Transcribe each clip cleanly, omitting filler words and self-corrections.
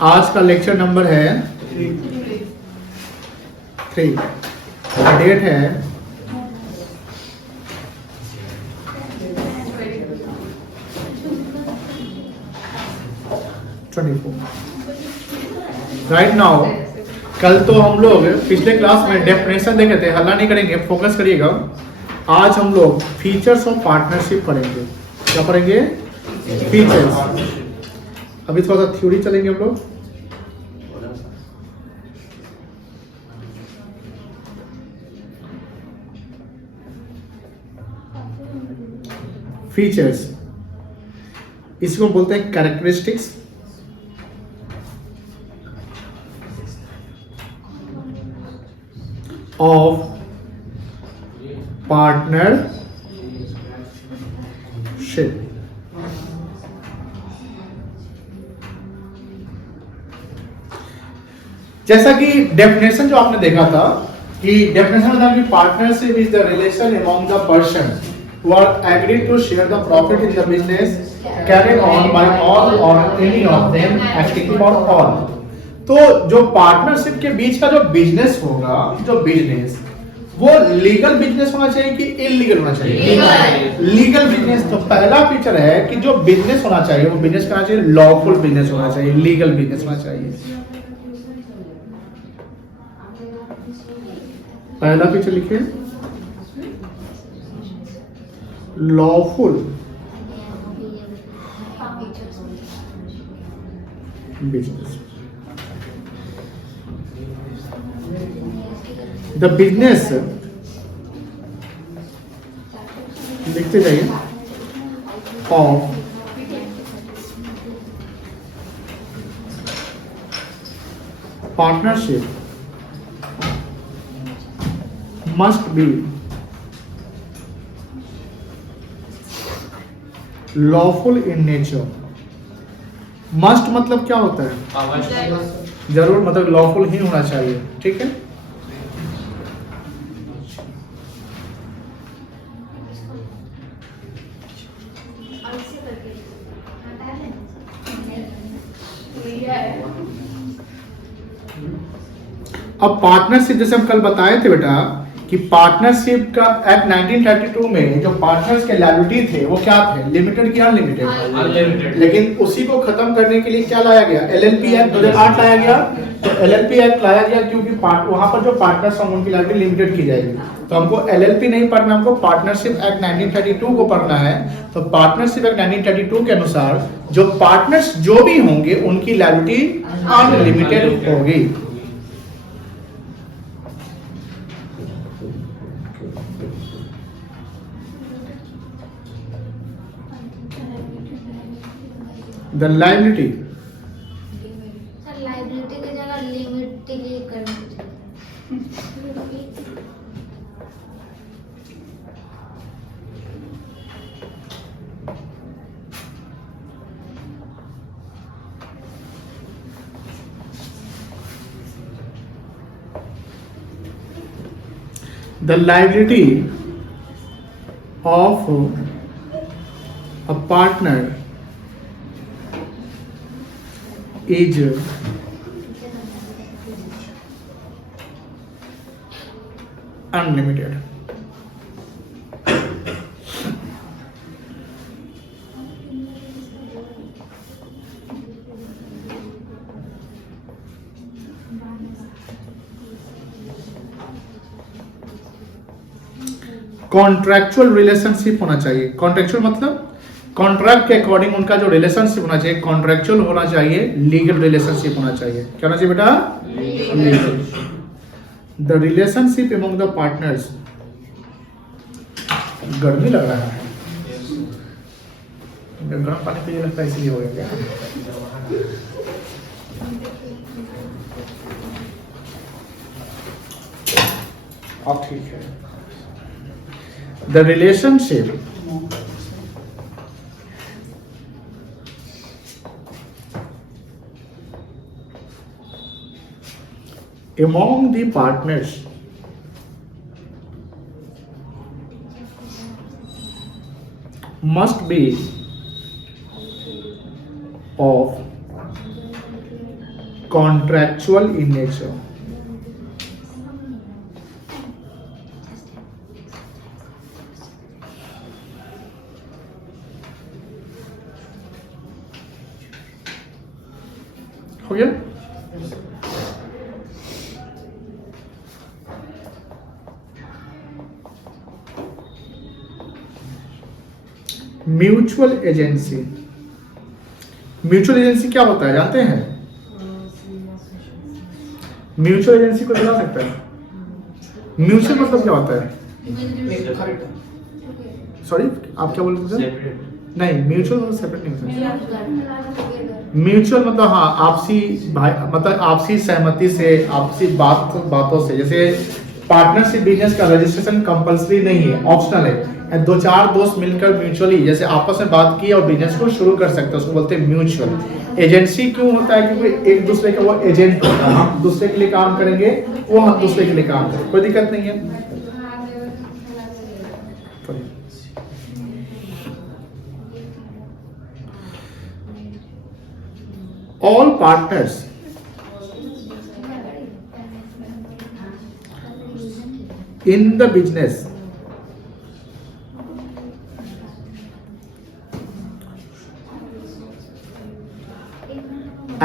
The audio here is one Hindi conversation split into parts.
आज का लेक्चर नंबर है 3। डेट है 24। राइट नाउ कल तो हम लोग पिछले क्लास में डेफिनेशन देखे थे, हल्ला नहीं करेंगे, फोकस करिएगा। आज हम लोग फीचर्स ऑफ पार्टनरशिप पढ़ेंगे। क्या पढ़ेंगे? फीचर्स। अभी थोड़ा सा थ्योरी चलेंगे हम लोग। फीचर्स इसको बोलते हैं कैरेक्टरिस्टिक्स ऑफ पार्टनरशिप। जैसा कि डेफिनेशन जो आपने देखा था कि डेफिनेशन था कि partnership is the relation among the person who are agreed to share the profit in the business carried on by all or any of them acting for all। तो जो पार्टनरशिप के बीच का जो बिजनेस होगा, जो बिजनेस वो लीगल बिजनेस होना चाहिए कि इलीगल होना चाहिए? Legal business. तो पहला फीचर है कि जो बिजनेस होना चाहिए वो बिजनेस करना चाहिए लॉफुल बिजनेस होना चाहिए, लीगल बिजनेस होना चाहिए। पहला फीचर लिखिए लॉफुल बिजनेस। द बिजनेस लिखते जाइए of partnership must be lawful in nature. Must मतलब क्या होता है? जरूर, मतलब लॉफुल ही होना चाहिए। ठीक है। अब पार्टनरशिप जैसे हम कल बताए थे बेटा कि पार्टनरशिप का एक्ट 1932 में जो पार्टनर्स के लायबिलिटी थे वो क्या थे? लिमिटेड की अनलिमिटेड। लेकिन उसी को खत्म करने के लिए क्या लाया गया? एलएलपी एक्ट 2008 लाया गया। तो एलएलपी एक्ट लाया गया क्योंकि वहां पर जो पार्टनर्स होंगे उनकी लायबिलिटी लिमिटेड की जाएगी। तो हमको एलएलपी नहीं पढ़ना, हमको पार्टनरशिप एक्ट 1932 को पढ़ना है। तो पार्टनरशिप एक्ट 1932 के अनुसार जो पार्टनर्स जो भी होंगे उनकी लायबिलिटी अनलिमिटेड होगी। The liability लायबिलिटी की जगह लिमिट करनी the liability of a partner is unlimited। Contractual relationship होना चाहिए। कॉन्ट्रैक्चुअल मतलब कॉन्ट्रैक्ट के अकॉर्डिंग उनका जो रिलेशनशिप होना चाहिए कॉन्ट्रैक्चुअल होना चाहिए, लीगल रिलेशनशिप होना चाहिए। क्या होना चाहिए बेटा? Legal. The relationship among the partners. गर्मी लग रहा है, गर्म पानी पीने लगता है इसलिए हो गया क्या? अब ठीक है। The relationship among the partners must be of contractual in nature. हो गया? Mutual agency. म्यूचुअल एजेंसी क्या होता है जानते हैं? म्यूचुअल एजेंसी को बता सकता है? म्यूचुअल मतलब क्या होता है? सॉरी, आप क्या बोल रहे थे? नहीं, म्यूचुअल मतलब सेपरेट नहीं हो सकता। म्यूचुअल मतलब हाँ, आपसी भाई मतलब आपसी सहमति से, आपसी बातों से। जैसे पार्टनरशिप बिजनेस का रजिस्ट्रेशन कंपलसरी नहीं है, ऑप्शनल है। दो चार दोस्त मिलकर म्यूचुअली जैसे आपस में बात की और बिजनेस को शुरू कर सकते हैं, उसको बोलते हैं म्यूचुअल। एजेंसी क्यों होता है? क्योंकि एक दूसरे का वो एजेंट होता है, हम दूसरे के लिए काम करेंगे, वो हम दूसरे के लिए काम करेंगे, कोई दिक्कत नहीं है। All partners in the business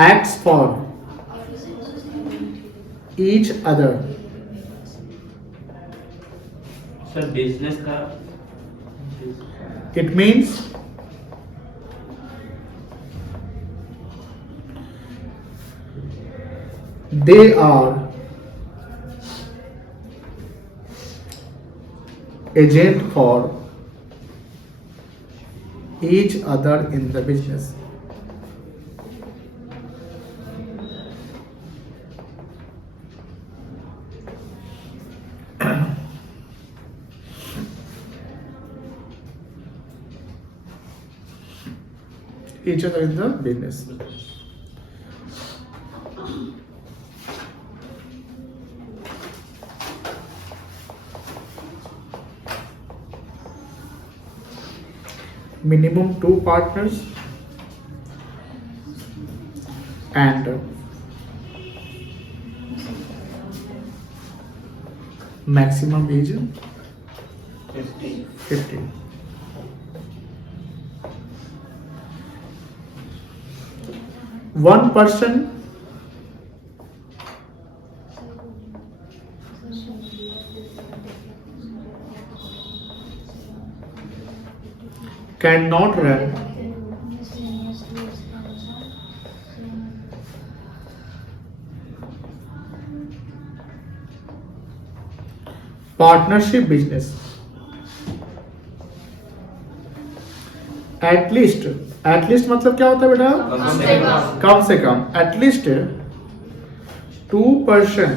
acts for each other. Sir business का It means they are agent for each other in the business. Each other in the business. Minimum 2 partners and maximum age 50. One person cannot run partnership business. At least मतलब क्या होता है बेटा? कम से कम। At least 2 person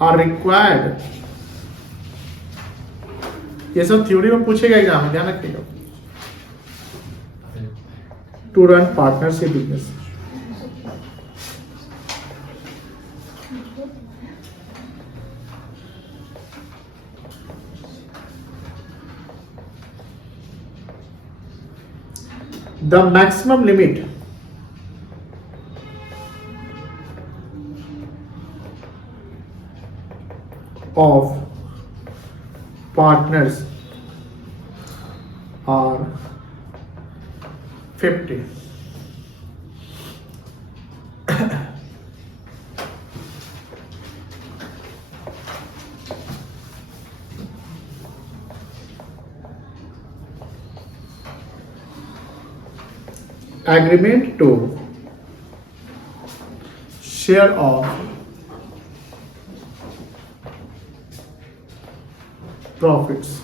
are required। ये सब थ्योरी में पूछेगा एग्जाम में, ध्यान रखिएगा। To run partnership business. The maximum limit of partners are 50. Agreement to share of profits.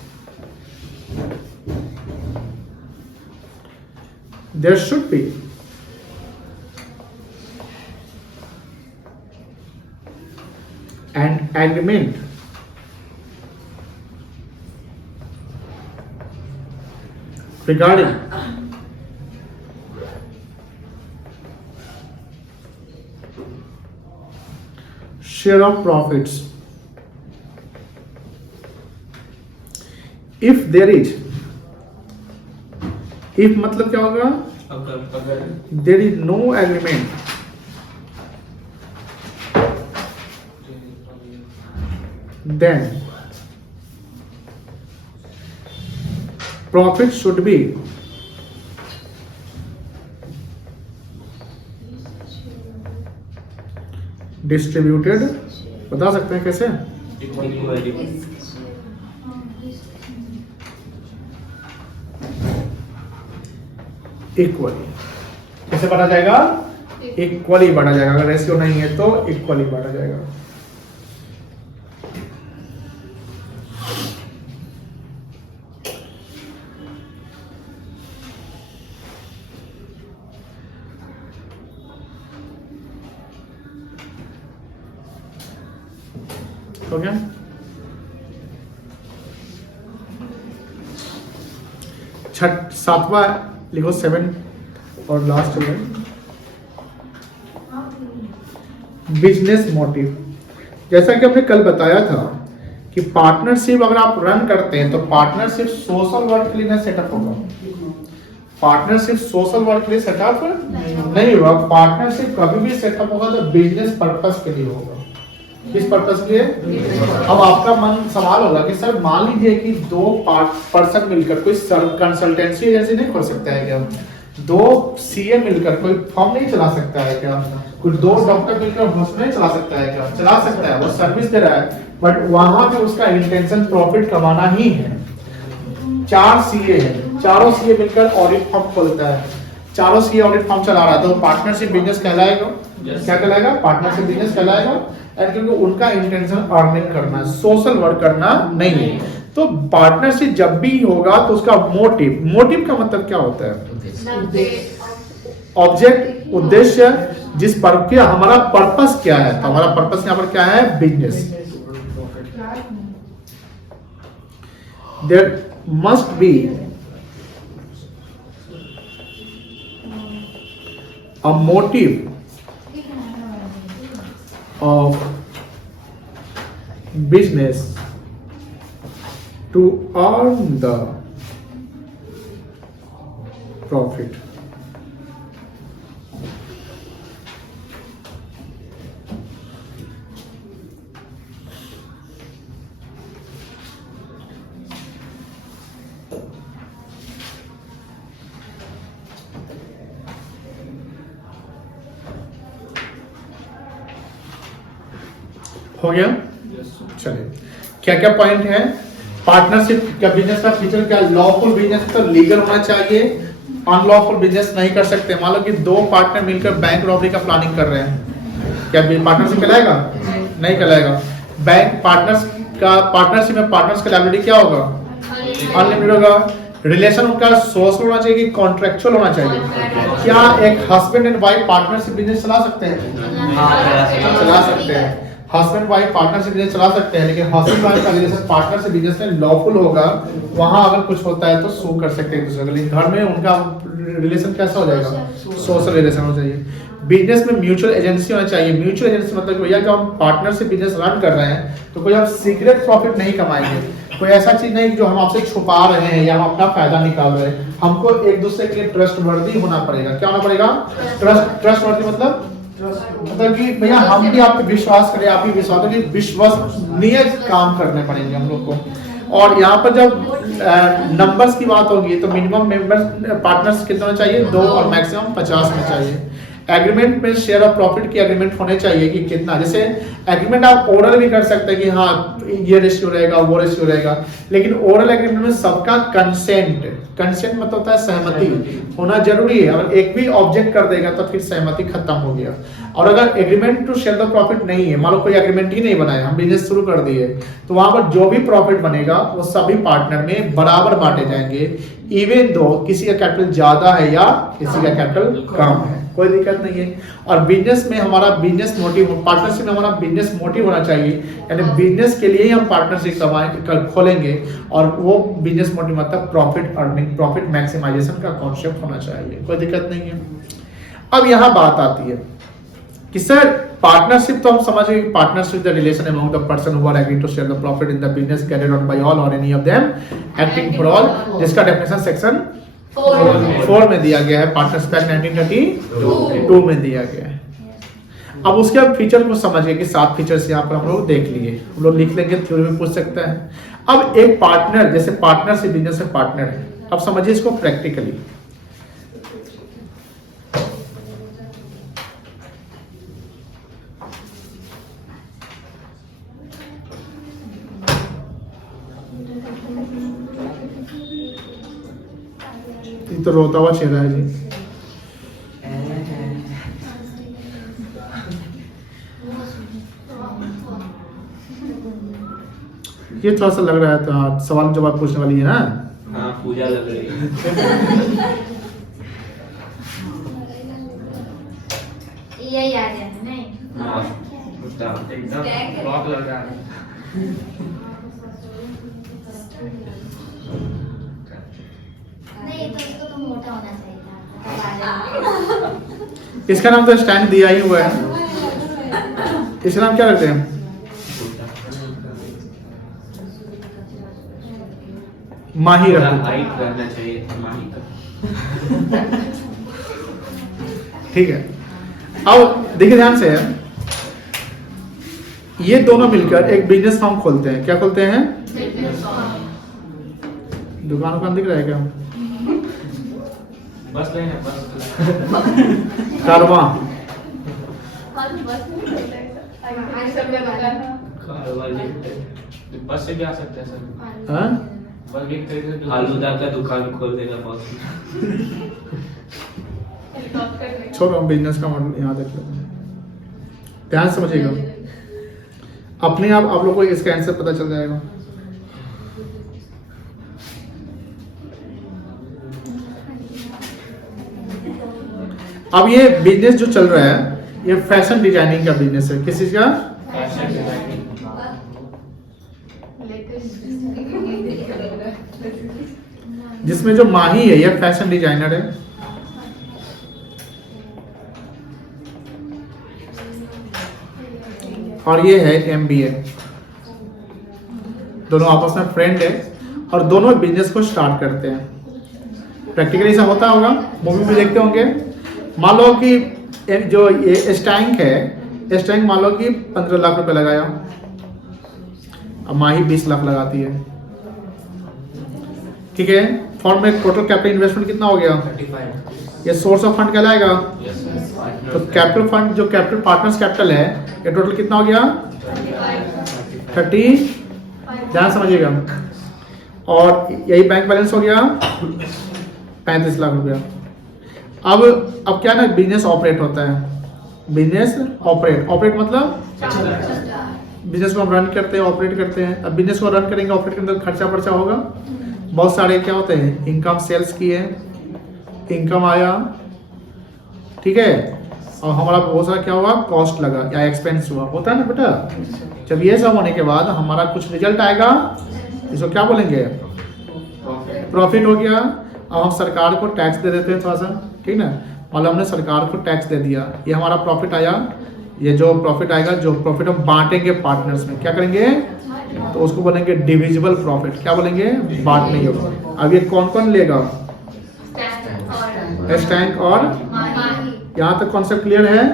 There should be an agreement regarding share of profits if there is, if मतलब क्या होगा? अगर there is no agreement then profit should be distributed, बता सकते हैं कैसे? इक्वली। कैसे बांटा जाएगा? इक्वली बांटा जाएगा। अगर रेशियो नहीं है तो इक्वली बांटा जाएगा। हो गया? सातवां लिखो 7 और लास्ट है बिजनेस मोटिव। जैसा कि हमने कल बताया था कि पार्टनरशिप अगर आप रन करते हैं तो पार्टनरशिप सोशल वर्क के लिए सेटअप होगा। पार्टनरशिप सोशल वर्क के लिए सेटअप नहीं होगा। पार्टनरशिप कभी भी सेटअप होगा तो बिजनेस पर्पस के लिए होगा। किस पर्पस के लिए? अब आपका मन सवाल होगा कि सर मान लीजिए कि दो पर्सन मिलकर कोई कंसल्टेंसी एजेंसी नहीं खोल सकता है क्या? दो सीए मिलकर कोई फॉर्म नहीं चला सकता है क्या? कुछ दो डॉक्टर मिलकर हॉस्पिटल नहीं चला सकता है क्या? चला सकता है, वो सर्विस दे रहा है, बट वहां पे उसका इंटेंशन प्रॉफिट कमाना ही है। 4 सीए है, चारों सीए मिलकर ऑडिट फॉर्म खोलता है, चारों सीए ऑडिट फॉर्म चला रहा है, तो पार्टनरशिप बिजनेस कहलाएगा। क्या कहलाएगा? पार्टनरशिप बिजनेस कहलाएगा। क्योंकि उनका इंटेंशन अर्निंग करना है, सोशल वर्क करना नहीं है। तो पार्टनरशिप जब भी होगा तो उसका मोटिव का मतलब क्या होता है? ऑब्जेक्ट, उद्देश्य, जिस पर क्या हमारा पर्पस क्या है। तो हमारा पर्पस यहाँ पर क्या है? Business. There must be a motive of business to earn the profit. हो गया? चलिए, क्या क्या पॉइंट है? पार्टनरशिप का बिजनेस का फीचर क्या? लॉफुल बिजनेस तो लीगल होना चाहिए, अनलॉफुल बिजनेस नहीं कर सकते। मान लो कि दो पार्टनर मिलकर बैंक रॉबरी का प्लानिंग कर रहे हैं, क्या पार्टनरशिप कहलाएगा? नहीं कहलाएगा। बैंक पार्टनरशिप में पार्टनर्स का लायबिलिटी क्या होगा? अनलिमिटेड होगा। रिलेशन उनका सोशल होना चाहिए कि कॉन्ट्रेक्चुअल होना चाहिए। क्या एक husband and wife partnership business चला सकते हैं? चला सकते हैं। हस्बैंड वाइफ पार्टनरशिप बिजनेस चला सकते हैं, लेकिन हस्बैंड वाइफ का रिलेशन पार्टनरशिप बिजनेस में लॉफुल होगा। वहां अगर कुछ होता है तो सू कर सकते हैं दूसरे को, लेकिन घर में उनका रिलेशन कैसा हो जाएगा? सोशल रिलेशन होना चाहिए। बिजनेस में म्यूचुअल एजेंसी होना चाहिए। म्यूचुअल एजेंसी मतलब भैया जब हम पार्टनरशिप बिजनेस रन कर रहे हैं तो कोई हम सीक्रेट प्रॉफिट नहीं कमाएंगे। कोई ऐसा चीज नहीं जो हम आपसे छुपा रहे हैं या हम अपना फायदा निकाल रहे हैं। हमको एक दूसरे के लिए ट्रस्टवर्दी होना पड़ेगा। क्या होना पड़ेगा? ट्रस्टवर्दी मतलब कि भैया हम भी आप पे विश्वास करें, आप भी विश्वास करें, विश्वसनीय काम करने पड़ेंगे हम लोग को। और यहाँ पर जब नंबर्स की बात होगी तो मिनिमम मेंबर्स पार्टनर्स कितना होना चाहिए? 2 और मैक्सिमम 50 में चाहिए। एग्रीमेंट में शेयर ऑफ प्रॉफिट की एग्रीमेंट होने चाहिए कि कितना। जैसे एग्रीमेंट आप ओरल भी कर सकते हैं कि हाँ ये रेशियो रहेगा, वो रेशियो रहेगा, लेकिन ओरल एग्रीमेंट में सबका कंसेंट मतलब होता है सहमति होना जरूरी है। अगर एक भी ऑब्जेक्ट कर देगा तो फिर सहमति खत्म हो गया। और अगर agreement to share the profit नहीं है, मान लो कोई एग्रीमेंट ही नहीं बनाया, हम बिजनेस शुरू कर दिए, तो वहां पर जो भी प्रॉफिट बनेगा वो सभी पार्टनर में बराबर बांटे जाएंगे, इवन दो किसी का कैपिटल ज्यादा है या किसी का कैपिटल कम है, कोई दिक्कत नहीं है। और बिजनेस में हमारा बिजनेस मोटिव, पार्टनरशिप में हमारा बिजनेस मोटिव होना चाहिए, यानी बिजनेस के लिए ही हम पार्टनरशिप खोलेंगे। और वो बिजनेस मोटिव मतलब प्रॉफिट अर्निंग, प्रॉफिट मैक्सिमाइजेशन का कॉन्सेप्ट होना चाहिए, कोई दिक्कत नहीं है। अब यहाँ बात आती है कि सर पार्टनरशिप तो हम समझ गए, partnership the relation among the person who are agreed to share the profit in the business carried out by all or any of them acting for all, जिसका डेफिनेशन सेक्शन 4 में दिया गया है, पार्टनरशिप एक्ट 1932 में दिया गया है। अब उसके अब फीचर को समझिए कि 7 फीचर्स यहाँ पर हम लोग देख लिए, हम लोग लिख लेंगे, थ्योरी में पूछ सकता है। अब एक पार्टनर, जैसे पार्टनर से बिजनेस में पार्टनर है, अब समझिए इसको प्रैक्टिकली। ये तो रोता हुआ चेहरा है जी। ये थोड़ा सा लग रहा है, तो हाँ, सवाल जवाब पूछने वाली है ना। हाँ पूजा लग रही है। यही आ गया नहीं। हाँ एकदम ब्लॉक लग रहा है। नहीं तो इसको तो मोटा होना चाहिए था, तब आ जाएगा। इसका नाम तो स्टैंड दिया ही हुआ है, इसका नाम क्या रखते हैं? माही थोड़ा रखते हैं। हाइट करना चाहिए था माही का। ठीक है, अब देखिए ध्यान से, ये दोनों मिलकर एक बिजनेस फर्म खोलते हैं। क्या खोलते हैं? दुकान दिख रहा है क्या? बस लेना बस। कारवां। बस से भी आ सकते हैं सर। हाँ? बस एक तरीके से आलूदा का दुकान खोल देगा बॉस। छोड़ो, हम बिजनेस का मॉडल यहाँ देख लेते हैं, ध्यान से समझिएगा। अपने आप लोग को इसका आंसर पता चल जाएगा। अब ये बिजनेस जो चल रहा है, ये फैशन डिजाइनिंग का बिजनेस है। किस चीज का? Fashion designing. जिसमें जो माही है, ये फैशन डिजाइनर है। और ये है MBA। दोनों आपस में फ्रेंड है और दोनों बिजनेस को स्टार्ट करते हैं। प्रैक्टिकली ऐसा होता होगा, मूवी में देखते होंगे। मान लो कि जो ये स्टैंक है, स्टैंक मान लो कि 15 लाख रुपए लगाया, अब माही 20 लाख लगाती है। ठीक है, फॉर्म में टोटल कैपिटल इन्वेस्टमेंट कितना हो गया? 35। ये सोर्स ऑफ फंड कहलाएगा। Yes sir. तो कैपिटल फंड, जो कैपिटल पार्टनर्स कैपिटल है, ये टोटल कितना हो गया? 30। ध्यान समझिएगा। और यही बैंक बैलेंस हो गया 35 लाख रुपया। अब क्या ना, बिजनेस ऑपरेट होता है। बिजनेस ऑपरेट मतलब बिजनेस को हम रन करते हैं, ऑपरेट करते हैं। अब बिजनेस को रन करेंगे, ऑपरेट करेंगे, तो खर्चा पर्चा होगा। बहुत सारे क्या होते हैं, इनकम सेल्स किए, इनकम आया, ठीक है, और हमारा बहुत सारा क्या हुआ, कॉस्ट लगा या एक्सपेंस हुआ, होता है ना बेटा। जब ये सब होने के बाद हमारा कुछ रिजल्ट आएगा, इसको क्या बोलेंगे? प्रॉफिट हो गया। अब हम सरकार को टैक्स दे देते हैं थोड़ा सा, ठीक ना। मतलब हमने सरकार को टैक्स दे दिया, ये हमारा प्रॉफिट आया। ये जो प्रॉफिट आएगा, जो प्रॉफिट हम बांटेंगे पार्टनर्स में, क्या करेंगे? तो उसको बोलेंगे डिविजिबल प्रॉफिट। क्या बोलेंगे? बांट नहीं होगा। अब ये कौन कौन लेगा? स्टैंक और यहाँ तक कॉन्सेप्ट क्लियर है।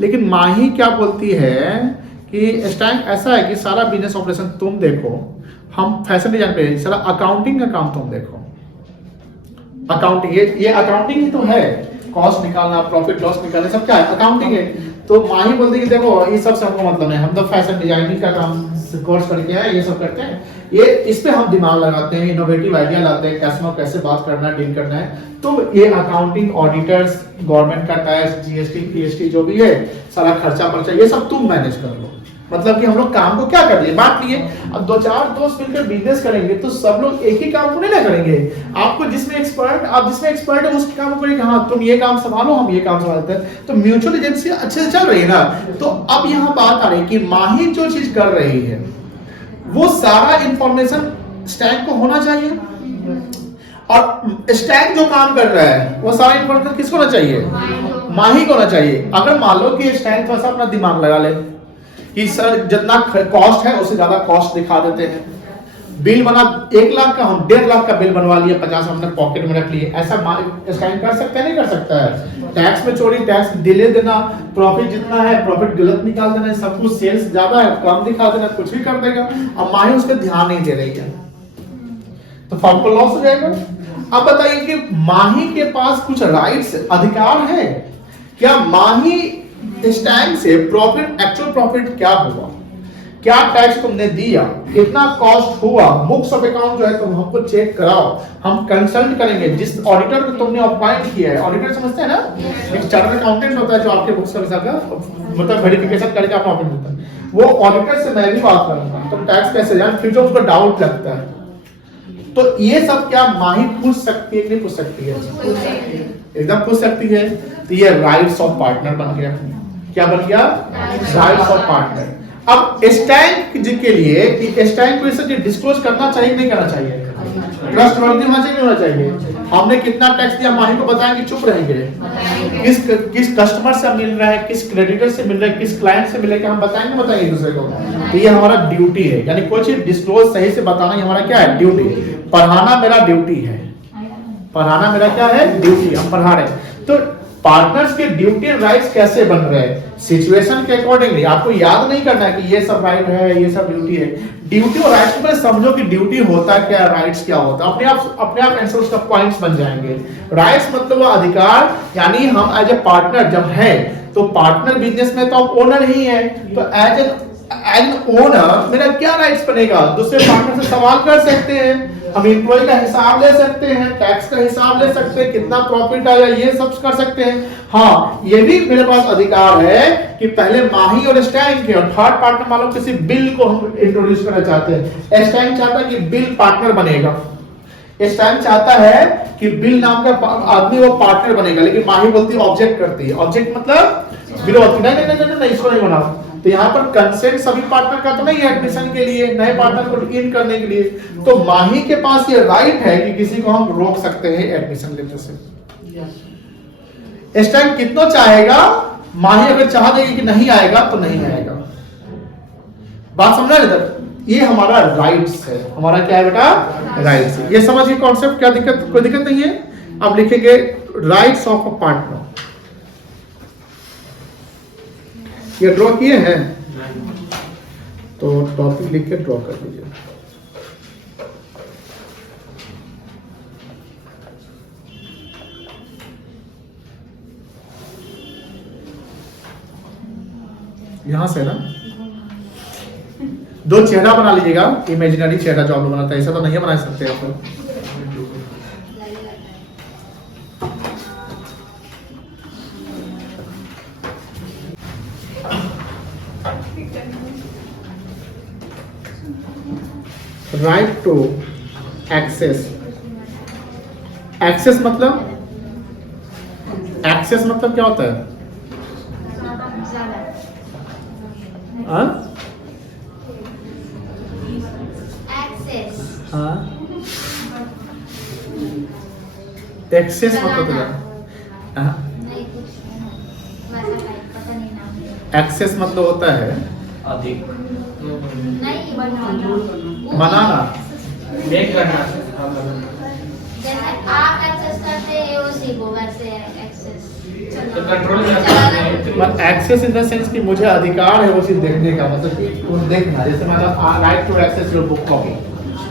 लेकिन माही क्या बोलती है कि स्टैंक ऐसा है कि सारा बिजनेस ऑपरेशन तुम देखो, हम फैशन डिजाइन पे, सारा अकाउंटिंग का काम तुम देखो। अकाउंटिंग, ये अकाउंटिंग ही तो है, कॉस्ट निकालना, प्रॉफिट लॉस निकालना, सब क्या है? अकाउंटिंग है। तो माही बोलती है कि देखो ये सब से हमको मतलब नहीं, हम तो फैशन डिजाइनिंग का काम कोर्स करके आए, ये सब करते हैं, ये इस पे हम दिमाग लगाते हैं, इनोवेटिव आइडिया लाते हैं, कस्टमर कैसे बात करना है, डील करना है। तो ये अकाउंटिंग, ऑडिटर्स, गवर्नमेंट का टैक्स, GST, PST जो भी है, सारा खर्चा पर्चा, ये सब तुम मैनेज कर लो। मतलब कि हम लोग काम को क्या कर लिए, बांट लिए। अब 2-4 दोस्त मिलकर बिजनेस करेंगे तो सब लोग एक ही काम को नहीं ना करेंगे। आपको जिसमें एक्सपर्ट है उस काम को करेंगे, हाँ तुम ये काम संभालो, हम ये काम संभालते हैं। तो म्यूचुअल एजेंसी अच्छे से चल रही है ना। तो अब यहाँ बात आ रही है कि माही जो चीज कर रही है, वो सारा इंफॉर्मेशन स्टैक को होना चाहिए, और स्टैक जो काम कर रहा है वो सारा इंफॉर्मेशन किसको होना चाहिए? माही को होना चाहिए। अगर मान लो कि स्टैक थोड़ा सा अपना दिमाग लगा ले कि सर जितना कॉस्ट है उससे ज्यादा कॉस्ट दिखा देते हैं, बिल बना 1 लाख का, हम 1.5 लाख का बिल बनवा लिए, 50 हमने पॉकेट में रख लिए, ऐसा स्कैन कर सकता है नहीं कर सकता है? टैक्स में चोरी, टैक्स डिले देना, प्रॉफिट जितना है प्रॉफिट गलत निकाल देना, सब कुछ सेल्स ज्यादा है कम दिखा देना, कुछ भी कर देगा। अब माही उस पर ध्यान नहीं दे रही है तो फर्म को लॉस हो जाएगा। अब बताइए कि माही के पास कुछ राइट्स अधिकार है क्या? माही स्टैंड से प्रॉफिट, एक्चुअल प्रॉफिट क्या हुआ, क्या टैक्स तुमने दिया, कितना कॉस्ट हुआ, बुक्स ऑफ अकाउंट जो है तुम हमको चेक कराओ, हम कंसल्ट करेंगे जिस ऑडिटर को तुमने अपॉइंट किया है। ऑडिटर समझते हैं ना, एक चार्टर्ड अकाउंटेंट होता है जो आपके बुक्स का मतलब वेरिफिकेशन करके आपको ऑफिस देता है, वो ऑडिटर से मैं भी बात करूंगा तुम टैक्स कैसे जान, फिर जो उसको डाउट लगता है तो ये सब क्या माही पूछ सकती है कि नहीं पूछ सकती है? एकदम पूछ सकती है। तो ये राइट्स ऑफ पार्टनर बन गया। क्या बन गया? Rights of partner. अब स्टैंक के लिए कि स्टैंक को इसे डिस्क्लोज करना चाहिए कि नहीं करना चाहिए? ट्रस्टवर्दी होना चाहिए नहीं होना चाहिए? हमने कितना टैक्स दिया माही को बताएंगे, चुप रहेंगे? किस कस्टमर से मिल रहा है, किस क्रेडिटर से मिल रहा है, किस क्लाइंट से मिल रहा है, हम बताएंगे बताएंगे दूसरे को। तो ये हमारा ड्यूटी है, यानी कोई चीज डिस्क्लोज सही से बताना ही हमारा क्या है? ड्यूटी। पढ़ाना मेरा ड्यूटी है, पढ़ाना मेरा क्या है? ड्यूटी। हम पढ़ा रहे हैं। तो पार्टनर्स के ड्यूटी एंड राइट्स कैसे बन रहे हैं? सिचुएशन के अकॉर्डिंगली। आपको याद नहीं करना है कि ये सब राइट है, ये सब ड्यूटी है। ड्यूटी और राइट्स को समझो कि ड्यूटी होता क्या है, राइट्स क्या होता है, अपने आप आंसर उसका पॉइंट्स बन जाएंगे। राइट्स मतलब वो अधिकार, यानी हम एज ए पार्टनर जब है तो पार्टनर बिजनेस में तो आप ओनर ही है, तो एज एन ओनर मेरा क्या राइट्स बनेगा? दूसरे पार्टनर से सवाल कर सकते हैं, हम एम्प्लॉय का हिसाब ले सकते हैं, टैक्स का हिसाब ले सकते हैं, कितना प्रॉफिट आया ये सब कर सकते हैं। हाँ, ये भी मेरे पास अधिकार है कि पहले माही और स्टैंक के और थर्ड पार्टनर मालूम किसी बिल को हम इंट्रोड्यूस करना चाहते हैं। स्टैंक चाहता है कि बिल पार्टनर बनेगा, स्टैंक चाहता है कि बिल नाम का आदमी वो पार्टनर बनेगा, लेकिन माही बोलती है ऑब्जेक्ट करती है। ऑब्जेक्ट मतलब विरोध, नहीं इसको नहीं बनाओ। तो यहाँ पर कंसेंट सभी पार्टनर का तो नहीं है एडमिशन के लिए, नए पार्टनर को इन करने के लिए। तो माही के पास ये राइट है कि किसी को हम रोक सकते हैं एडमिशन लेने से। इस टाइम कितना चाहेगा, माही अगर चाह देगी कि नहीं आएगा तो नहीं आएगा। बात समझा इधर? ये हमारा राइट्स है। हमारा क्या है बेटा? राइट्स है। ये समझिए कॉन्सेप्ट, क्या दिक्कत? कोई दिक्कत नहीं है। अब लिखेंगे राइट्स ऑफ अ पार्टनर। ये ड्रॉ किए हैं तो टॉपिक लिख के ड्रॉ कर दीजिए। यहां से ना दो चेहरा बना लीजिएगा, इमेजिनरी चेहरा जो आप लोग बनाते हैं, ऐसा तो नहीं बना सकते आप लोग। Right to access. एक्सेस मतलब क्या होता है? एक्सेस मतलब क्या? एक्सेस मतलब होता है अधिक, बनाना। मेक करना। जैसे आप एक्सेस करते हैं उसी को वैसे एक्सेस तो कंट्रोल करना। But access in the sense कि मुझे अधिकार है वो चीज देखने का, मतलब कि वो देखना। जैसे मतलब right to access your book copy,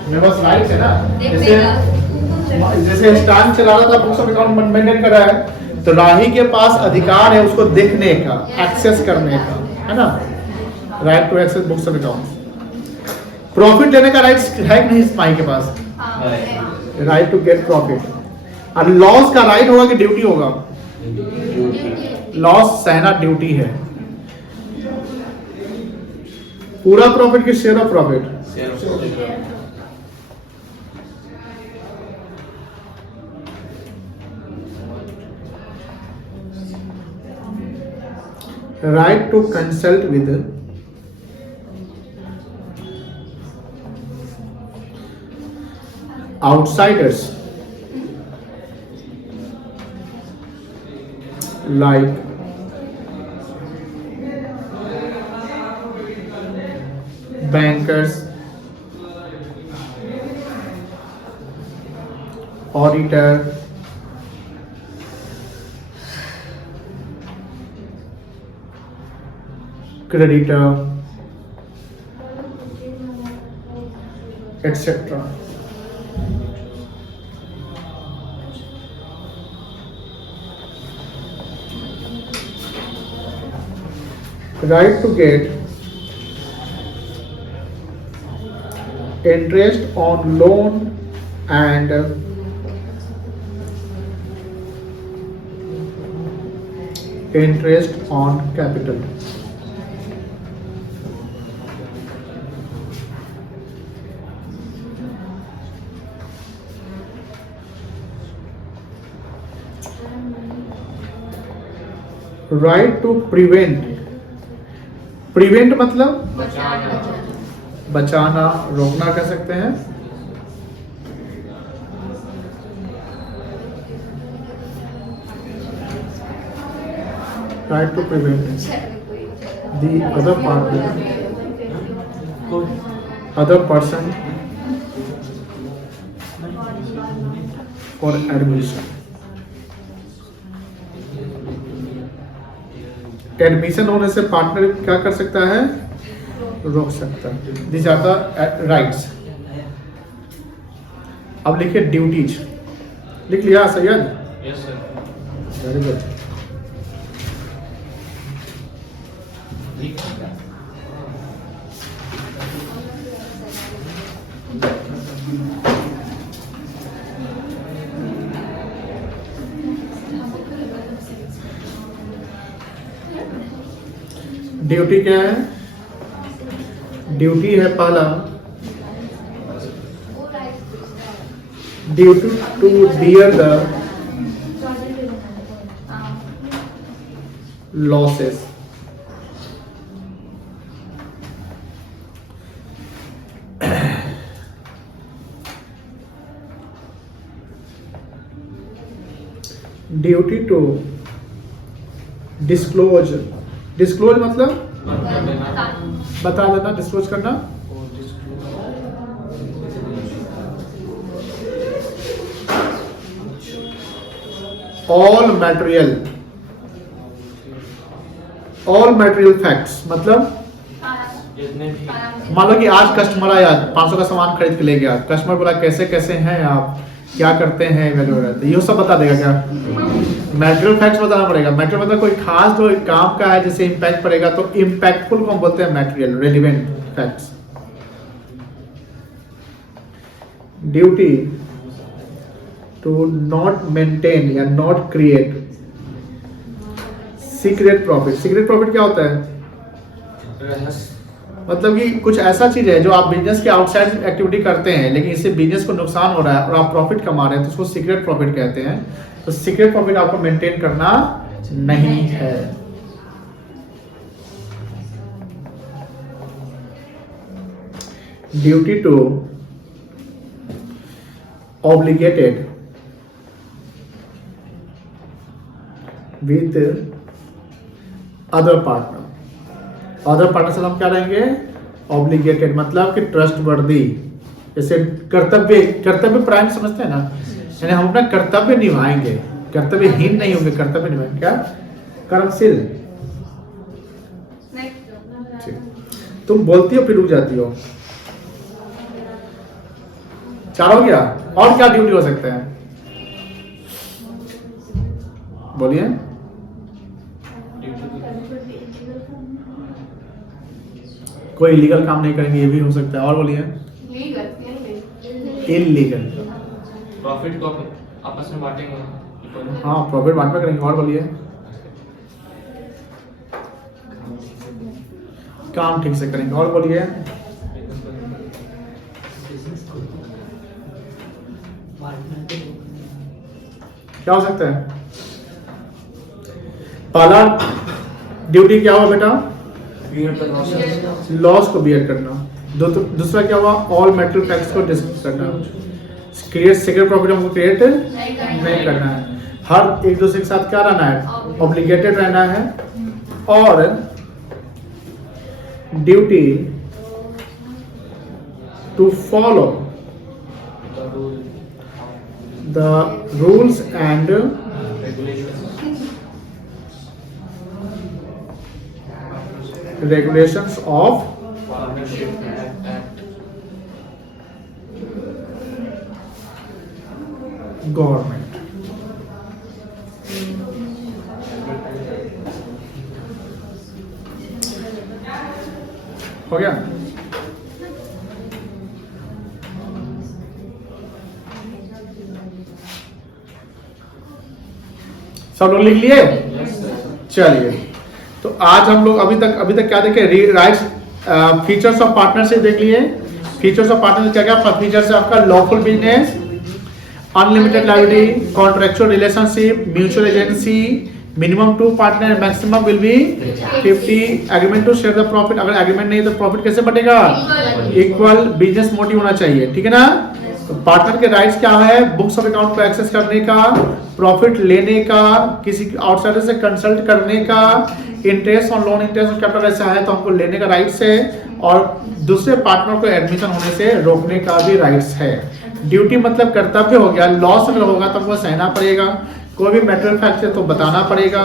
मेरे पास राइट है ना। जैसे स्टांप चला रहा था, बुक्स ऑफ अकाउंट मेंटेन कर रहा है, तो राही के पास अधिकार है उसको देखने का, एक्सेस करने का, है ना? Right to access books of account. Profit लेने का राइट है कि नहीं इस माही के पास? Right to get profit. और लॉस का राइट होगा कि ड्यूटी होगा? लॉस सहना ड्यूटी है। पूरा प्रॉफिट की share of profit? Right to consult with outsiders like bankers, auditor, creditor, etc. Right to get interest on loan and interest on capital. Right to prevent, prevent मतलब बचाना, रोकना कह सकते हैं। Right to prevent the other party, other person और एडमिशन। एडमिशन होने से पार्टनर क्या कर सकता है, रोक सकता है। This are the rights. अब लिखिए ड्यूटीज, लिख लिया Syed? Yes sir. Very good. Duty क्या है? ड्यूटी है पहला, duty to bear the losses. Duty to disclose, disclose मतलब बता देना, डिस्क्लोज करना। ऑल मटेरियल फैक्ट्स मतलब जितने भी मान लो कि आज कस्टमर आया, 500 का सामान खरीद के ले गया, कस्टमर बोला कैसे कैसे हैं आप, क्या करते हैं वगैरह, तो ये सब बता देगा क्या? मैटेरियल फैक्ट्स बताना पड़ेगा। मैटेरियल मतलब कोई खास जो काम का है जिससे इम्पैक्ट पड़ेगा, तो इम्पैक्टफुल को हम बोलते हैं material, relevant facts. Duty to not maintain या not create secret profit. Secret profit क्या होता है? रहस्य, मतलब कि कुछ ऐसा चीज है जो आप बिजनेस के आउटसाइड एक्टिविटी करते हैं लेकिन इससे बिजनेस को नुकसान हो रहा है और आप प्रॉफिट कमा रहे हैं, तो उसको सीक्रेट प्रॉफिट कहते हैं। तो सीक्रेट प्रॉफिट आपको मेंटेन करना नहीं है। Duty to obligated with other partner. Other partner से हम क्या रहेंगे? ऑब्लिगेटेड मतलब कि ट्रस्टवर्दी। जैसे कर्तव्य, कर्तव्य प्राइम समझते हैं ना, यानी हम अपना कर्तव्य निभाएंगे, कर्तव्यहीन नहीं होंगे, कर्तव्य निभाएंगे। क्या? कर्मशील। ठीक। तुम बोलती हो फिर रुक जाती हो। 4 हो गया। और क्या ड्यूटी हो सकते हैं? बोलिए। कोई इलीगल काम नहीं करेंगे, ये भी हो सकता है। और बोलिए। इलीगल। प्रॉफिट को आपस में बांटेंगे। हाँ, प्रॉफिट बांट में करेंगे। और बोलिए। काम ठीक से करेंगे। और बोलिए। क्या हो सकता है? पहला ड्यूटी क्या हुआ बेटा? लॉस को बियर करना। दूसरा क्या हुआ? ऑल मेटल फैक्ट्स को डिस्कस करना। क्रिएट सीक्रेट प्रॉफिट हमको क्रिएट नहीं करना है। हर एक दूसरे के साथ क्या रहना है? ऑब्लिगेटेड रहना है। और duty to follow the rules and regulations of Partnership Act. government. हो गया? सब लोग लिख लिए? चलिए, तो आज हम लोग अभी तक क्या देखे? राइट्स, फीचर्स ऑफ पार्टनरशिप देख लिए। फीचर्स ऑफ पार्टनरशिप क्या क्या? फीचर्स है आपका lawful business, unlimited liability, contractual relationship, mutual agency, minimum 2 partner, maximum will be 50, agreement to share the profit, अगर एग्रीमेंट नहीं तो प्रॉफिट कैसे बटेगा? इक्वल, बिजनेस मोटिव होना चाहिए, ठीक है ना? तो पार्टनर के राइट्स क्या है? बुक्स ऑफ अकाउंट को एक्सेस करने का, प्रॉफिट लेने का, किसी आउटसाइडर से कंसल्ट करने का, interest on loan, interest on capital ऐसा है तो हमको लेने का राइट्स है, और दूसरे पार्टनर को एडमिशन होने से रोकने का भी राइट्स है। ड्यूटी मतलब कर्तव्य हो गया, लॉस अगर होगा तो हमको सहना पड़ेगा, कोई भी मैटर फैक्ट है तो बताना पड़ेगा,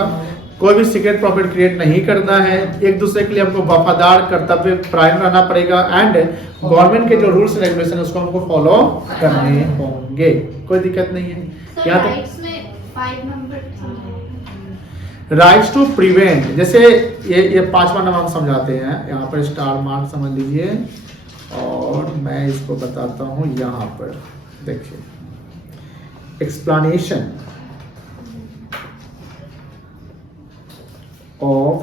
कोई भी सीक्रेट प्रॉफिट क्रिएट नहीं करना है, एक दूसरे के लिए हमको वफादार कर्तव्य परायण रहना पड़ेगा, एंड गवर्नमेंट के जो रूल्स रेगुलेशन है उसको हमको फॉलो करने होंगे। कोई दिक्कत नहीं है। यहाँ राइट्स में 5 नंबर राइट्स टू प्रिवेंट, जैसे ये 5वां नंबर हम समझाते हैं, यहाँ पर स्टार मार्क समझ लीजिए, और मैं इसको बताता हूँ यहाँ पर देखिए, explanation of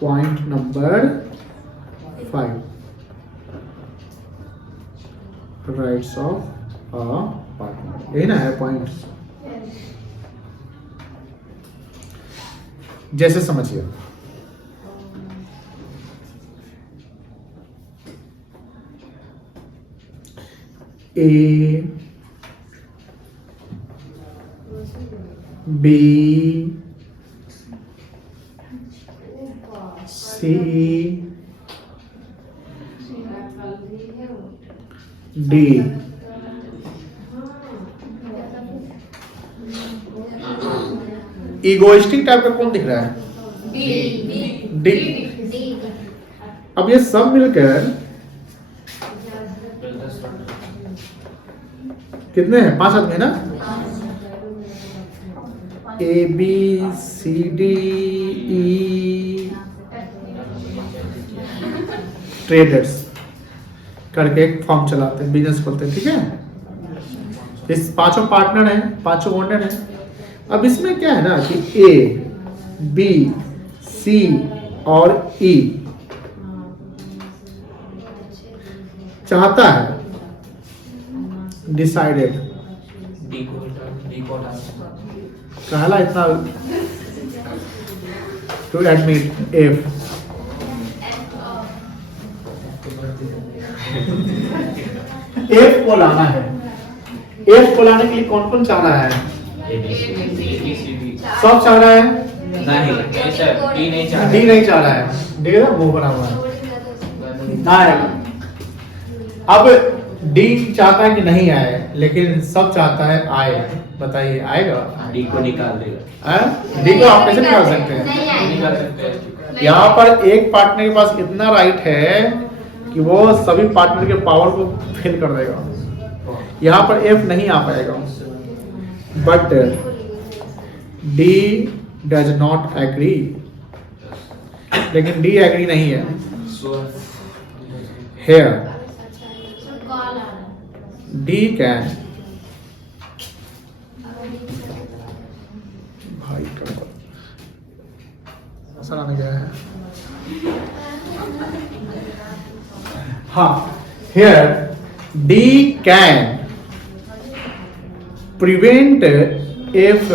point number 5, rights of a partner, यही ना है पॉइंट? जैसे समझिए, A B C D, egoistic type का कौन दिख रहा है? डी। अब ये सब मिलकर कितने हैं? 5 आदमी है ना? A B C D E traders करके एक फॉर्म चलाते हैं, बिजनेस खोलते हैं, ठीक है? इस 5 पार्टनर हैं, 5 ओनर हैं। अब इसमें क्या है ना कि ए बी सी और ई चाहता है, डिसाइडेड, कहला इतना टू एडमिट एफ, एफ को लाना है। एफ को लाने के लिए कौन कौन चाह रहा है? सब चाह रहा है? डी नहीं चाह रहा है, डी ना मुंह बना हुआ है, ना आएगा। अब डी चाहता है कि नहीं आए, लेकिन सब चाहता है आए, बताइए आएगा? डी को निकाल देगा। डी को आप कैसे निकाल सकते हैं? यहाँ पर एक पार्टनर के पास इतना राइट है कि वो सभी पार्टनर के पावर को फिल कर देगा। यहाँ पर एफ नहीं आ पाएगा, but D does not agree, लेकिन डी एग्री नहीं है। हेयर डी कैन, भाई का आसान आने गया है। हाँ, here D can prevent if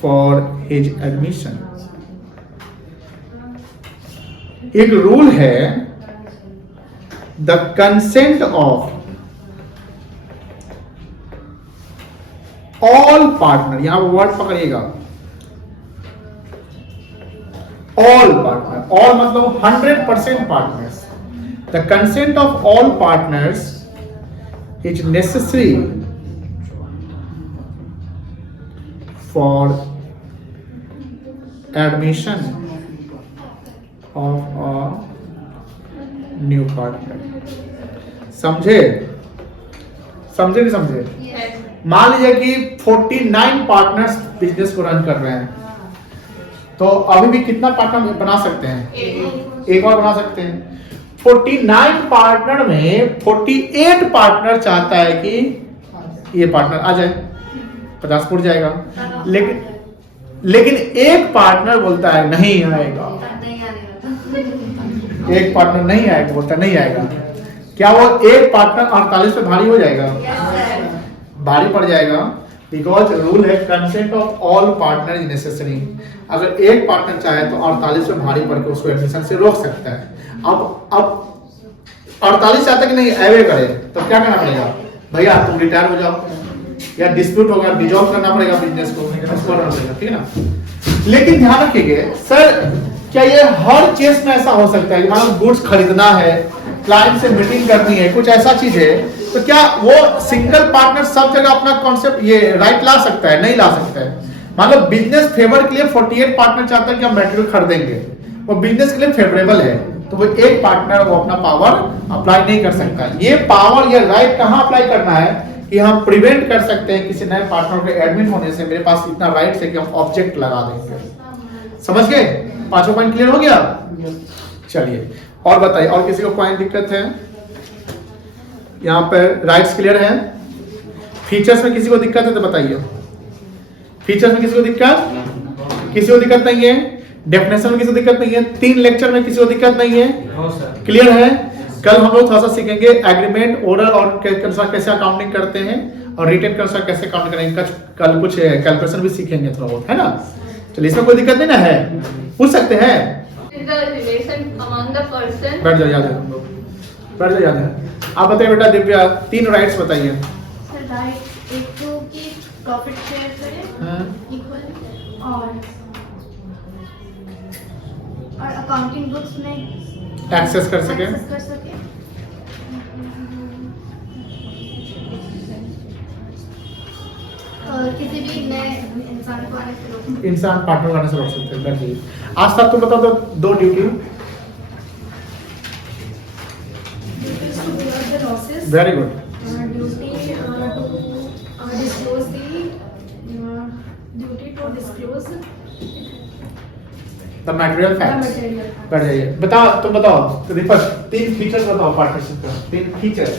for his admission। एक रूल है, the consent of all partner, यहां वर्ड पकड़िएगा, ऑल पार्टनर, ऑल मतलब 100% partners, the consent of all partners is necessary for admission of a new partner. समझे समझे नहीं समझे? मान लीजिए कि 49 पार्टनर्स बिजनेस को रन कर रहे हैं, तो अभी भी कितना पार्टनर बना सकते हैं? एक और बना सकते हैं। 49 पार्टनर में 48 पार्टनर चाहता है कि ये पार्टनर आ जाए, 50 फुट जाएगा, लेकिन एक पार्टनर बोलता है नहीं आएगा। एक पार्टनर नहीं आएगा, बोलता नहीं आएगा। क्या वो एक पार्टनर 48 पे भारी हो जाएगा? भारी पड़ जाएगा, बिकॉज रूल है consent of all partner is necessary. अगर एक पार्टनर चाहे तो 48 पे भारी पड़ के उसको एडमिशन से रोक सकता है। अब 48 चाहता कि नहीं एवे करे, तो क्या करना पड़ेगा? भैया तुम रिटायर हो जाओ, या डिस्प्यूट होगा, डिजॉल्व करना पड़ेगा बिजनेस को, करना पड़ेगा, ठीक है ना। लेकिन ध्यान रखिए सर, क्या ये हर केस में ऐसा हो सकता है कि मान लो गुड्स खरीदना है, क्लाइंट से मीटिंग करनी है, कुछ ऐसा चीज है, तो क्या वो सिंगल पार्टनर सब जगह अपना कॉन्सेप्ट ये राइट ला सकता है? नहीं ला सकता है। मान लो बिजनेस फेवर के लिए 48 पार्टनर चाहता है कि हम मटेरियल खरीदेंगे, वो बिजनेस के लिए फेवरेबल है, तो वो एक पार्टनर वो अपना पावर अप्लाई नहीं कर सकता। ये पावर ये राइट कहाँ अप्लाई करना है कि हम प्रिवेंट कर सकते हैं किसी नए पार्टनर के एडमिन होने से। मेरे पास इतना राइट है कि हम ऑब्जेक्ट लगा देंगे। समझ गए? पांचों पॉइंट क्लियर हो गया? चलिए और बताइए, और किसी को पॉइंट दिक्कत है? यहाँ पर राइट्स क्लियर है। फीचर्स में किसी को दिक्कत है तो बताइए। फीचर्स में किसी को दिक्कत? किसी को दिक्कत नहीं है। डेफिनेशन में किसी को दिक्कत नहीं है। 3 लेक्चर में किसी को दिक्कत नहीं है? क्लियर है। कल हम लोग थोड़ा सा सीखेंगे एग्रीमेंट, ओरल और कैसे अकाउंटिंग करते हैं, और रिटेन कैसे अकाउंट करेंगे। कल कुछ कैलकुलेशन भी सीखेंगे थोड़ा बहुत, है ना। चलिए इसमें कोई दिक्कत नहीं ना है, पूछ सकते हैं। बैठ जाओ, याद है, बैठ जाओ, याद है। आप बताइए बेटा दिव्या, 3 राइट्स बताइए। सर राइट एक तो कि प्रॉफिट शेयर करें इक्वल, और अकाउंटिंग बुक्स में एक्सेस कर सके। किसी भी नए इंसान को आने से रोक, इंसान पार्टनर आने से रोक सकते हैं। बैठ जाइए। आज तक तुम बताओ तो 2 duty. Very good. The material facts. बैठ जाइए। बताओ, तुम बताओ तो दीपक 3 फीचर्स बताओ पार्टनरशिप का। 3 फीचर्स।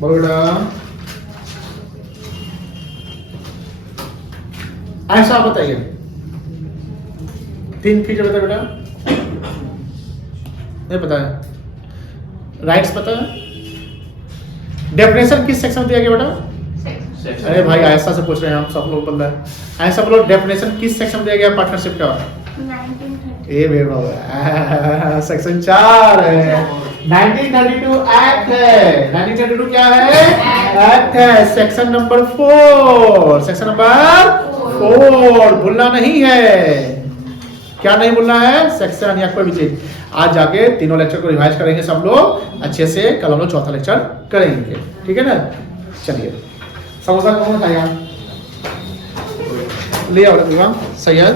बोला ऐसा बताइए। 3 फीचर बताओ बेटा। नहीं पता है? राइट्स पता है? डेफिनेशन किस सेक्शन में दिया गया बेटा? अरे भाई ऐसा से पूछ रहे हैं हम, सब लोग बोल रहे हैं ऐसा बोलो। डेफिनेशन किस सेक्शन में दिया गया पार्टनरशिप का? 1932 सेक्शन 4 है। 1932 एक्ट है। 1932 क्या है? एक्ट है। सेक्शन नंबर 4, सेक्शन नंबर 4 भूलना नहीं है। क्या नहीं भूलना है? सेक्शन या कोई भी चीज। आज जाके तीनों लेक्चर को रिवाइज करेंगे सब लोग अच्छे से। कल हम लोग चौथा लेक्चर करेंगे, ठीक है ना। चलिए समोसा कौन खाएगा? ले आओ सैयद।